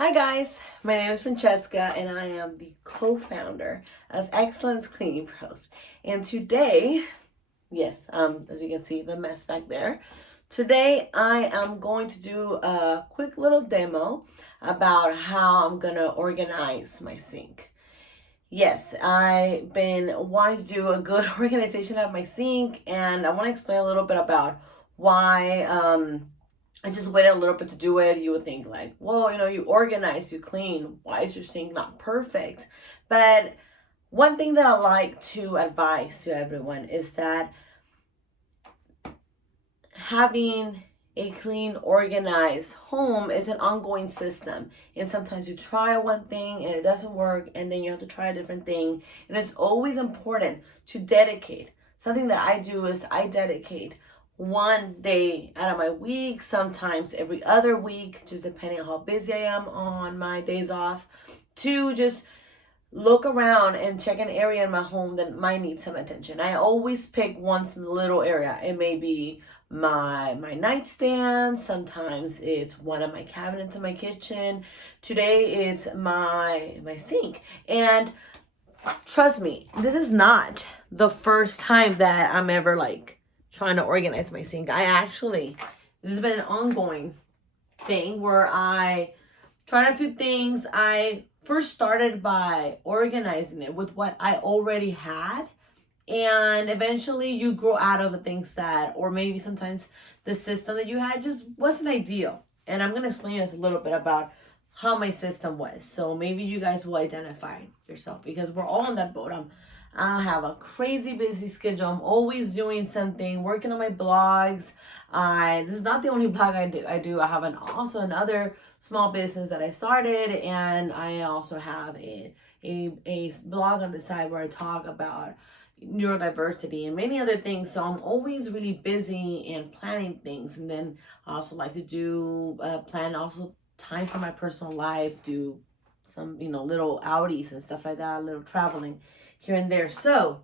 Hi guys, my name is Francesca and I am the co-founder of Excellence Cleaning Pros. And today, yes, as you can see the mess back there. Today I am going to do a quick little demo about how I'm gonna organize my sink. Yes, I've been wanting to do a good organization of my sink, and I want to explain a little bit about why I just waited a little bit to do it. You would think like, well, you organize, you clean. Why is your sink not perfect? But one thing that I like to advise to everyone is that having a clean, organized home is an ongoing system. And sometimes you try one thing and it doesn't work, and then you have to try a different thing. And it's always important to dedicate. Something that I do is I dedicate one day out of my week, sometimes every other week, just depending on how busy I am on my days off, to just look around and check an area in my home that might need some attention. I always pick one little area. It may be my nightstand, sometimes it's one of my cabinets in my kitchen. Today it's my sink. And trust me, this is not the first time that I'm ever trying to organize my sink. This has been an ongoing thing where I tried a few things. I first started by organizing it with what I already had. And eventually you grow out of the things that, or maybe sometimes the system that you had just wasn't ideal. And I'm going to explain you a little bit about how my system was. So maybe you guys will identify yourself, because we're all on that boat. I have a crazy busy schedule. I'm always doing something, working on my blogs. This is not the only blog I do. I have also another small business that I started, and I also have a blog on the side where I talk about neurodiversity and many other things. So I'm always really busy and planning things. And then I also like to do plan also time for my personal life, do some little outies and stuff like that, a little traveling here and there. So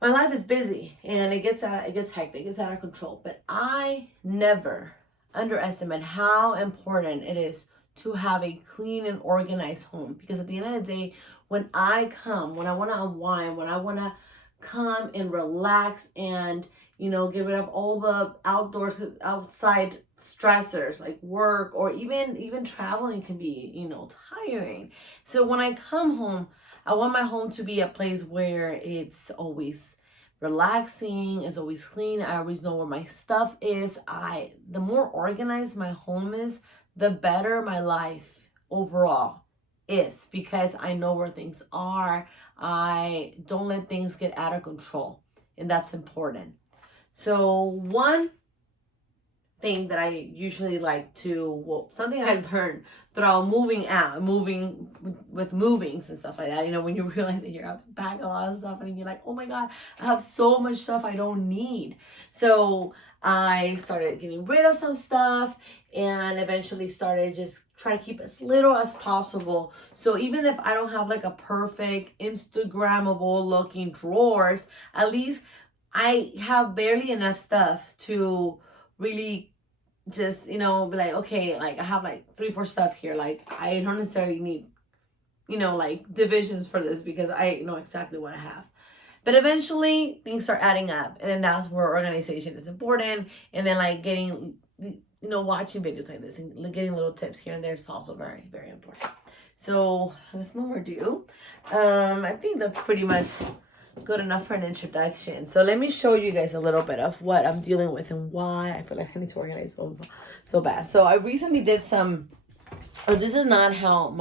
my life is busy and it gets hectic, it gets out of control. But I never underestimate how important it is to have a clean and organized home, because at the end of the day, when I want to unwind, when I want to come and relax and get rid of all the outside stressors like work, or even traveling can be tiring. So when I come home, I want my home to be a place where it's always relaxing, it's always clean. I always know where my stuff is. The more organized my home is, the better my life overall is, because I know where things are. I don't let things get out of control, and that's important. So one thing that I usually like to, something I learned throughout moving with movings and stuff like that, when you realize that you have to pack a lot of stuff and you're like, oh my God, I have so much stuff I don't need. So I started getting rid of some stuff and eventually started just try to keep as little as possible. So even if I don't have like a perfect Instagrammable looking drawers, at least I have barely enough stuff to really just be like, okay, like I have like 3-4 stuff here, like I don't necessarily need like divisions for this, because I know exactly what I have. But eventually things start adding up, and then that's where organization is important. And then like getting watching videos like this and getting little tips here and there is also very, very important. So with no more ado, I think that's pretty much good enough for an introduction. So let me show you guys a little bit of what I'm dealing with and why I feel like I need to organize so bad. So I recently did some, this is not how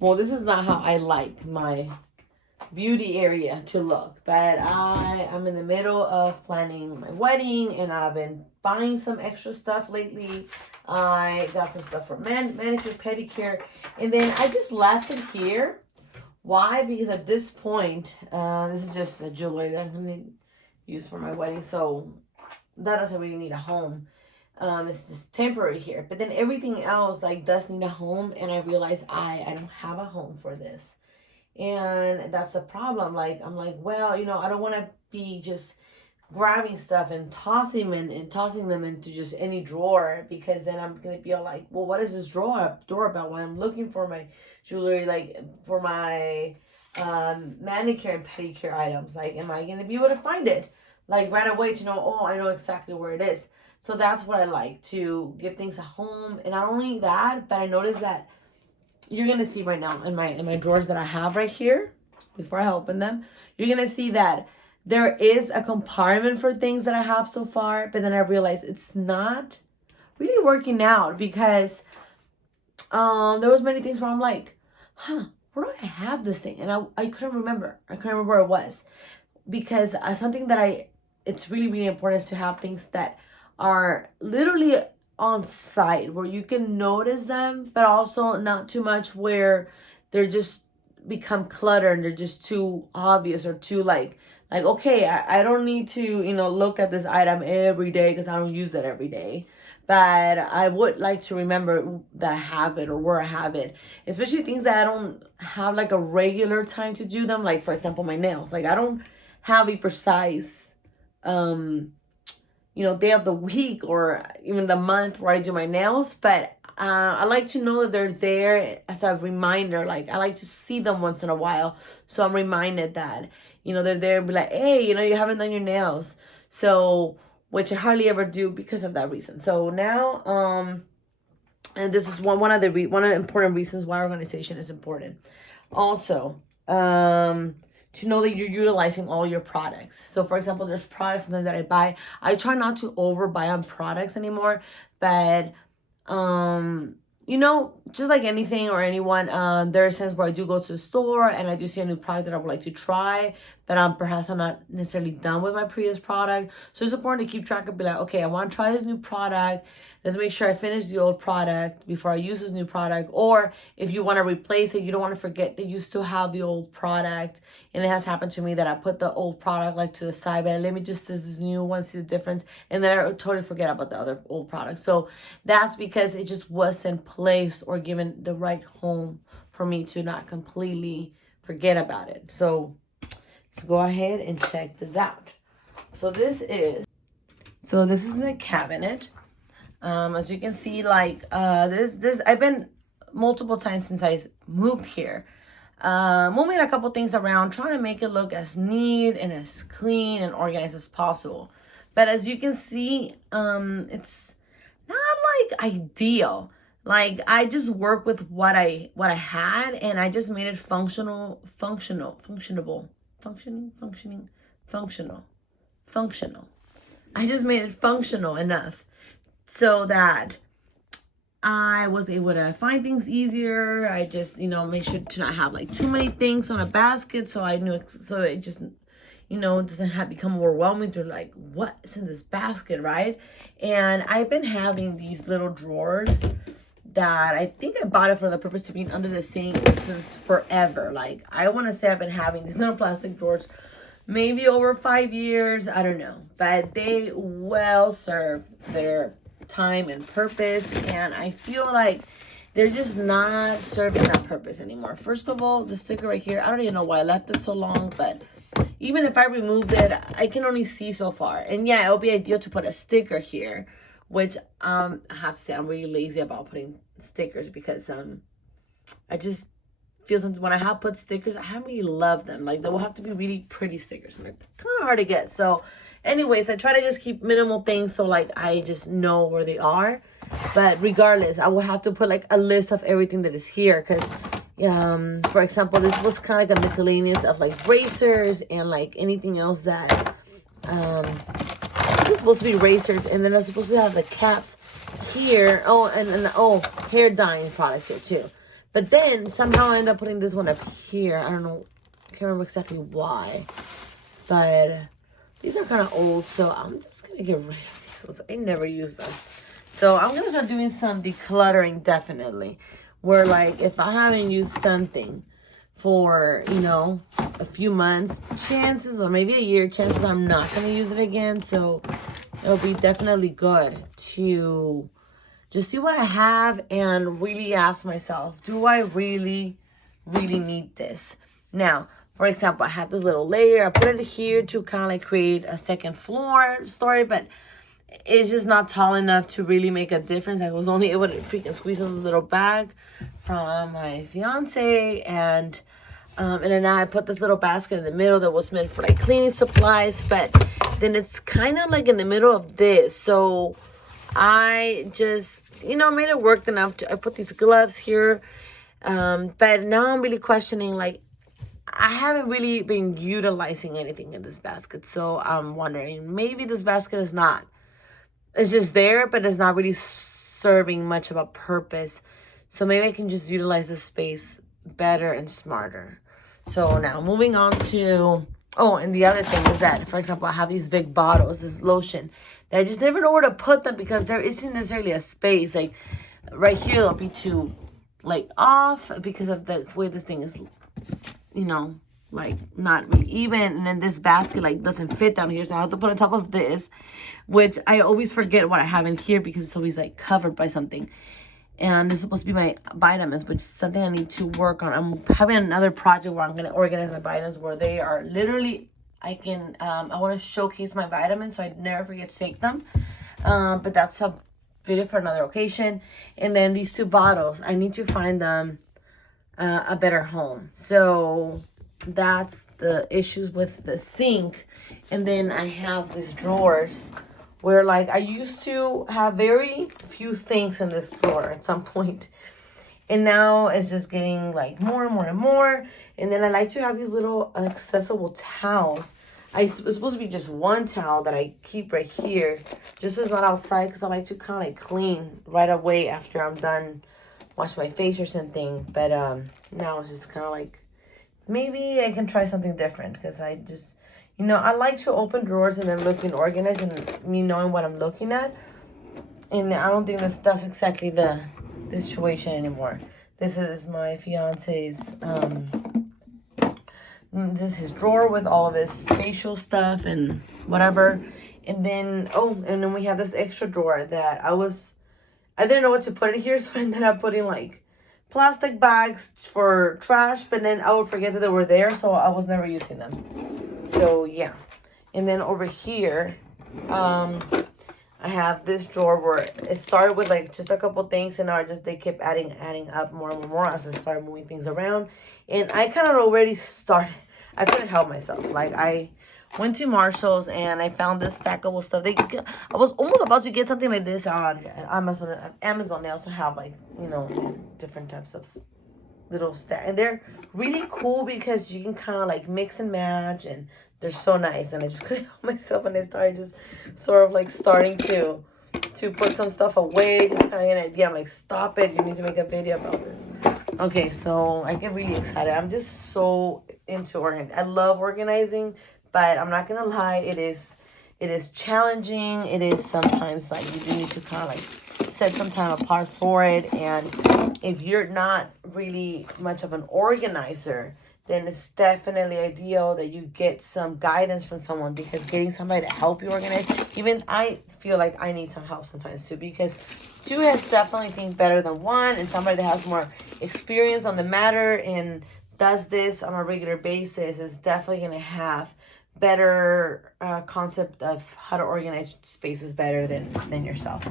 I like my beauty area to look, but I'm in the middle of planning my wedding, and I've been buying some extra stuff lately. I got some stuff for manicure, pedicure, and then I just left it here. Why? Because at this point, this is just a jewelry that I'm going to use for my wedding. So that doesn't really need a home. It's just temporary here. But then everything else does need a home. And I realized I don't have a home for this. And that's a problem. I'm like, well, I don't want to be just grabbing stuff and tossing them into just any drawer, because then I'm gonna be all like, well, what is this drawer about when I'm looking for my jewelry, like for my manicure and pedicure items? Like, am I gonna be able to find it like right away to know, oh, I know exactly where it is? So that's what I like, to give things a home. And not only that, but I noticed that you're gonna see right now in my drawers that I have right here, before I open them, you're gonna see that there is a compartment for things that I have so far, but then I realized it's not really working out, because there was many things where I'm like, where do I have this thing? And I couldn't remember. I couldn't remember where it was, because something that it's really, really important is to have things that are literally on site, where you can notice them, but also not too much where they're just become cluttered and they're just too obvious, or too like okay, I don't need to look at this item every day because I don't use it every day, but I would like to remember that I have it or where I have it, especially things that I don't have like a regular time to do them, like for example my nails. Like I don't have a precise day of the week or even the month where I do my nails, but I like to know that they're there as a reminder. Like I like to see them once in a while, so I'm reminded that they're there and be like, hey, you haven't done your nails. So, which I hardly ever do because of that reason. So now and this is one of the important reasons why organization is important. Also, to know that you're utilizing all your products. So for example, there's products sometimes that I buy. I try not to overbuy on products anymore, but just like anything or anyone, there are times where I do go to the store and I do see a new product that I would like to try, but perhaps I'm not necessarily done with my previous product. So it's important to keep track and be like, okay, I want to try this new product. Let's make sure I finish the old product before I use this new product. Or if you want to replace it, you don't want to forget that you still have the old product. And it has happened to me that I put the old product like to the side, but let me just use this new one, see the difference. And then I totally forget about the other old product. So that's because it just wasn't placed or given the right home for me to not completely forget about it. So let's go ahead and check this out. So this is the cabinet. As you can see, like this I've been multiple times since I moved here, moving a couple things around, trying to make it look as neat and as clean and organized as possible. But as you can see, it's not like ideal. Like I just work with what I had, and I just made it functional. I just made it functional enough so that I was able to find things easier. I just, make sure to not have like too many things on a basket. So I knew, so it just, it doesn't have become overwhelming to like, what is in this basket, right? And I've been having these little drawers that I think I bought it for the purpose of being under the sink since forever. Like I want to say I've been having these little plastic drawers maybe over 5 years. I don't know, but they well serve their time and purpose, and I feel like they're just not serving that purpose anymore. First of all, the sticker right here, I don't even know why I left it so long, but even if I removed it, I can only see so far. And yeah, it would be ideal to put a sticker here, which I have to say I'm really lazy about putting stickers, because I just feel since when I have put stickers, I haven't really loved them. Like they will have to be really pretty stickers, and they're kind of hard to get. So anyways, I try to just keep minimal things so like I just know where they are. But regardless, I would have to put like a list of everything that is here, because for example, this was kind of like a miscellaneous of like razors and like anything else that it's supposed to be razors, and then I'm supposed to have the caps here. Oh, and hair dyeing products here too. But then somehow I end up putting this one up here. I don't know, I can't remember exactly why, but these are kind of old, so I'm just gonna get rid of these ones. I never use them. So I'm gonna start doing some decluttering, definitely. Where like if I haven't used something for, a few months, chances, or maybe a year, chances I'm not gonna use it again. So it'll be definitely good to just see what I have and really ask myself, do I really, really need this? Now, For example, I have this little layer. I put it here to kind of like create a second floor story, but it's just not tall enough to really make a difference. I was only able to freaking squeeze in this little bag from my fiance, and then now I put this little basket in the middle that was meant for like cleaning supplies, but then it's kind of like in the middle of this. So I just, made it work enough I put these gloves here. But now I'm really questioning, like, I haven't really been utilizing anything in this basket. So I'm wondering, maybe this basket it's just there, but it's not really serving much of a purpose. So maybe I can just utilize this space better and smarter. So now moving on to, and the other thing is that, for example, I have these big bottles, this lotion, that I just never know where to put them because there isn't necessarily a space. Like right here, they'll be too like off because of the way this thing is, like not really even. And then this basket like doesn't fit down here, so I have to put on top of this, which I always forget what I have in here because it's always like covered by something. And this is supposed to be my vitamins, which is something I need to work on. I'm having another project where I'm going to organize my vitamins, where they are literally, I want to showcase my vitamins so I never forget to take them. But that's a video for another occasion. And then these two bottles, I need to find them a better home. So that's the issues with the sink. And then I have these drawers where like I used to have very few things in this drawer at some point. And now it's just getting like more and more and more. And then I like to have these little accessible towels. It's supposed to be just one towel that I keep right here, just so it's not outside, because I like to kind of like clean right away after I'm done washing my face or something. But now it's just kind of like, maybe I can try something different, because I just, I like to open drawers and then looking organized and me knowing what I'm looking at. And I don't think that's exactly the situation anymore. This is my fiance's, this is his drawer with all of his facial stuff and whatever. And then, and then we have this extra drawer that I didn't know what to put in here, so I ended up putting like plastic bags for trash, but then I would forget that they were there, so I was never using them. So yeah. And then over here, I have this drawer where it started with like just a couple things, and now they kept adding up more and more as I started moving things around. And I kind of already started, I couldn't help myself. Like I went to Marshall's and I found this stackable stuff. I was almost about to get something like this on Amazon. They also have like, these different types of little stack, and they're really cool because you can kind of like mix and match, and they're so nice. And I just couldn't help myself, and I started just sort of like starting to put some stuff away, just kind of an idea. I'm like, stop it, you need to make a video about this. Okay, so I get really excited. I'm just so into organizing. I love organizing, but I'm not gonna lie, it is challenging. It is sometimes like you do need to kind of like set some time apart for it. And if you're not really much of an organizer, then it's definitely ideal that you get some guidance from someone, because getting somebody to help you organize, even I feel like I need some help sometimes too, because two has definitely think better than one, and somebody that has more experience on the matter and does this on a regular basis is definitely going to have better concept of how to organize spaces better than yourself.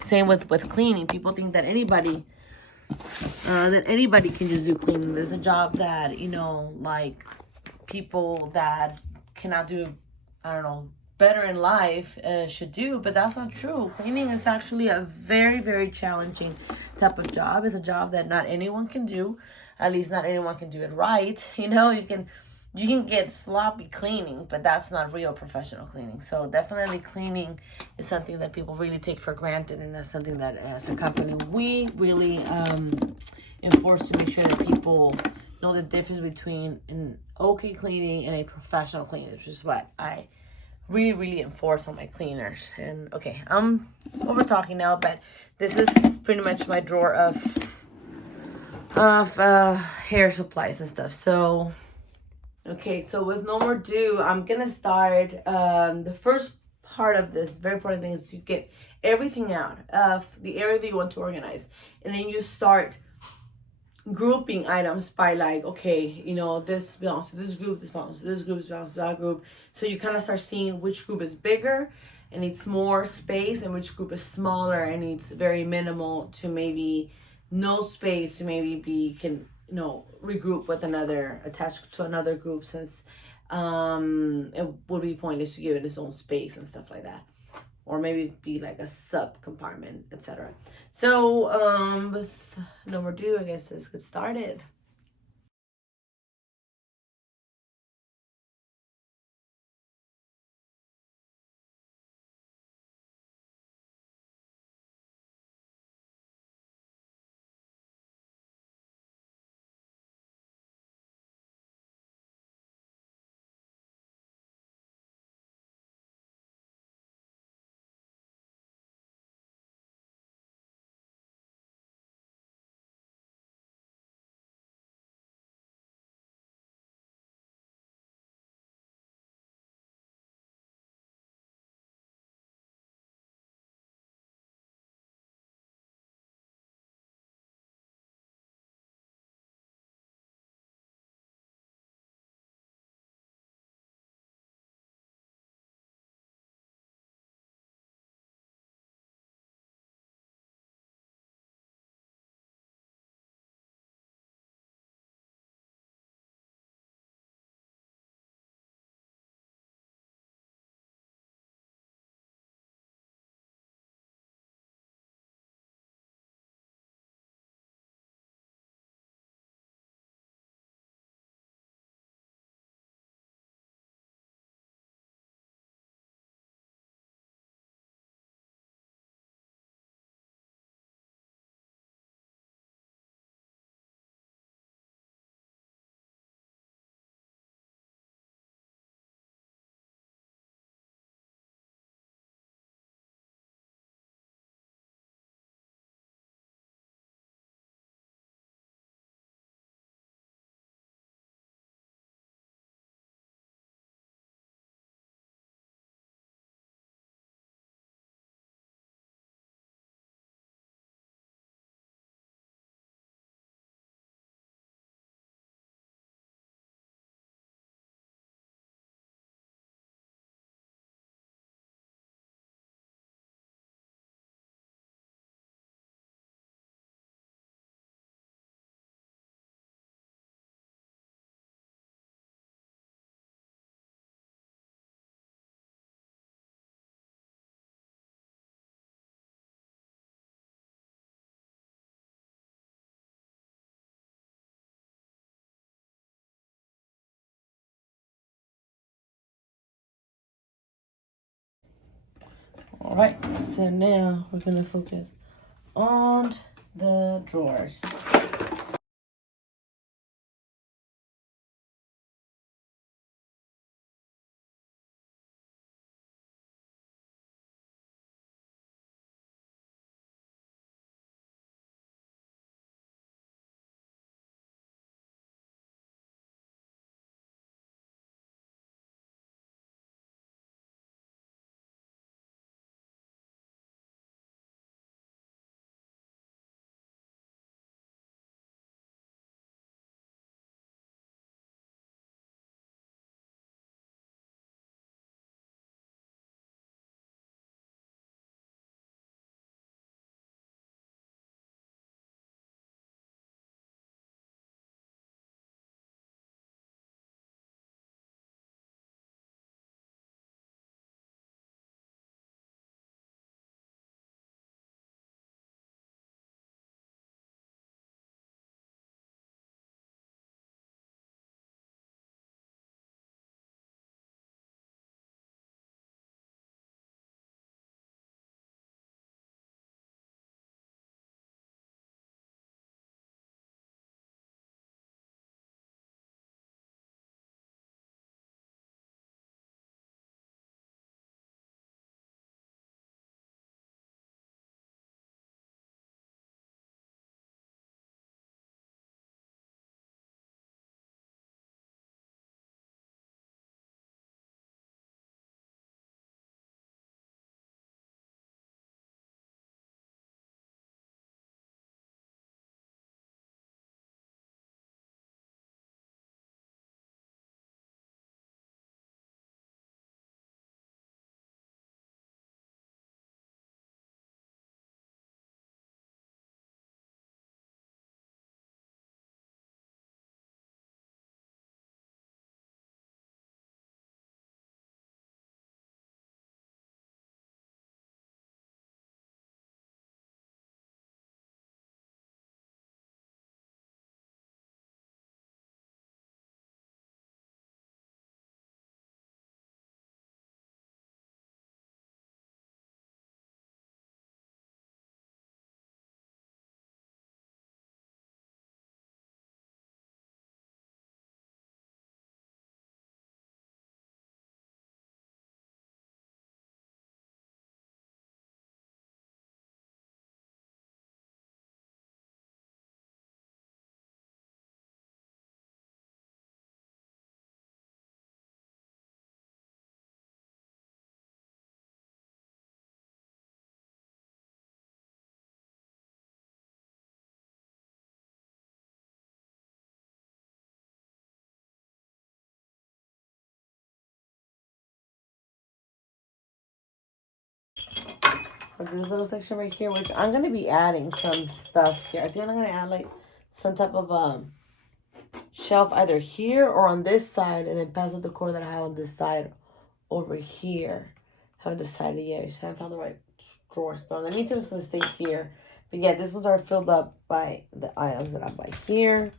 Same with cleaning. People think that anybody can just do cleaning. There's a job that, like people that cannot do, better in life should do, but that's not true. Cleaning is actually a very, very challenging type of job. It's a job that not anyone can do. At least not anyone can do it right. You can get sloppy cleaning, but that's not real professional cleaning. So definitely cleaning is something that people really take for granted, and that's something that as a company we really enforce to make sure that people know the difference between an okay cleaning and a professional cleaning, which is what I really, really enforce on my cleaners. And okay, I'm over talking now, but this is pretty much my drawer of hair supplies and stuff. So okay, so with no more ado, I'm gonna start. The first part of this very important thing is to get everything out of the area that you want to organize, and then you start grouping items by like, okay, you know, this belongs to this group, this belongs to this group, this belongs to that group. So you kind of start seeing which group is bigger and needs more space, and which group is smaller and needs very minimal to maybe no space to maybe be can, you know, regroup with another, attached to another group, since it would be pointless to give it its own space and stuff like that, or maybe be like a sub compartment, etc. So with no more ado, I guess let's get started. All right, so now we're gonna focus on the drawers. for this little section right here, which I'm gonna be adding some stuff here. I think I'm gonna add like some type of shelf either here or on this side, and then pass out the cord that I have on this side over here. Haven't decided yet. I just haven't found the right drawer spot. In the meantime, it's gonna stay here. But yeah, this ones are filled up by the items that I buy here.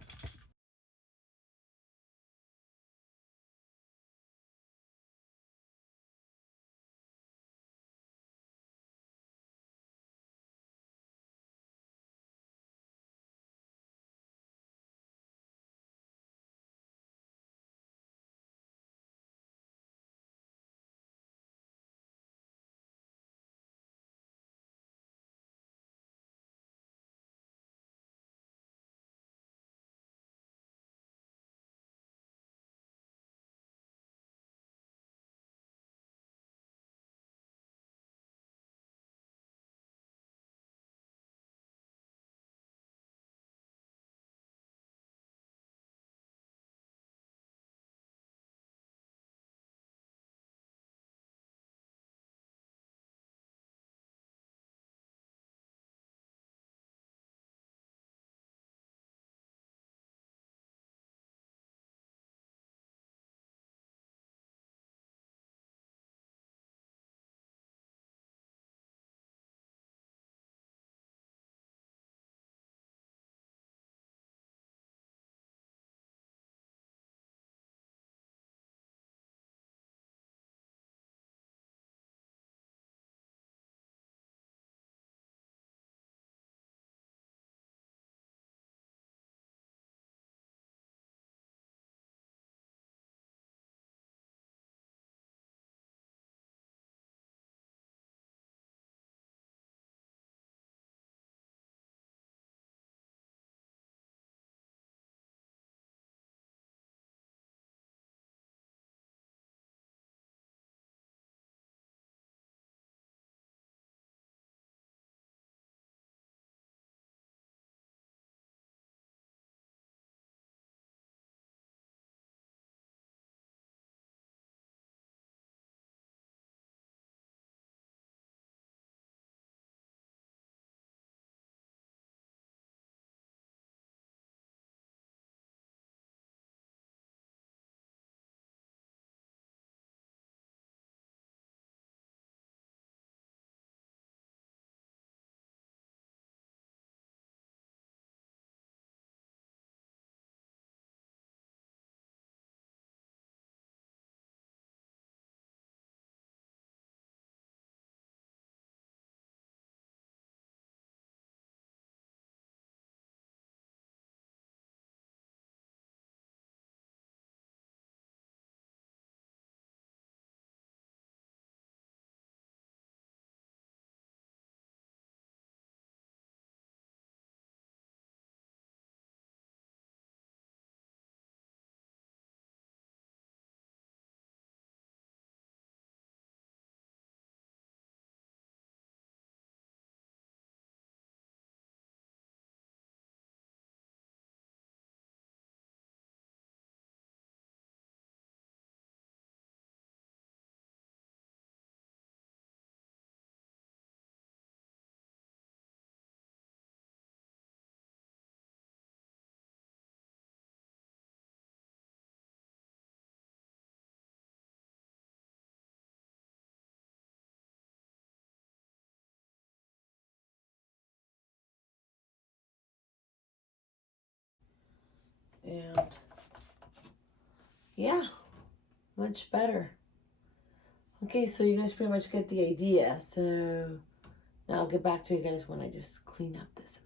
And yeah, much better. Okay, so you guys pretty much get the idea. So now I'll get back to you guys when I just clean up this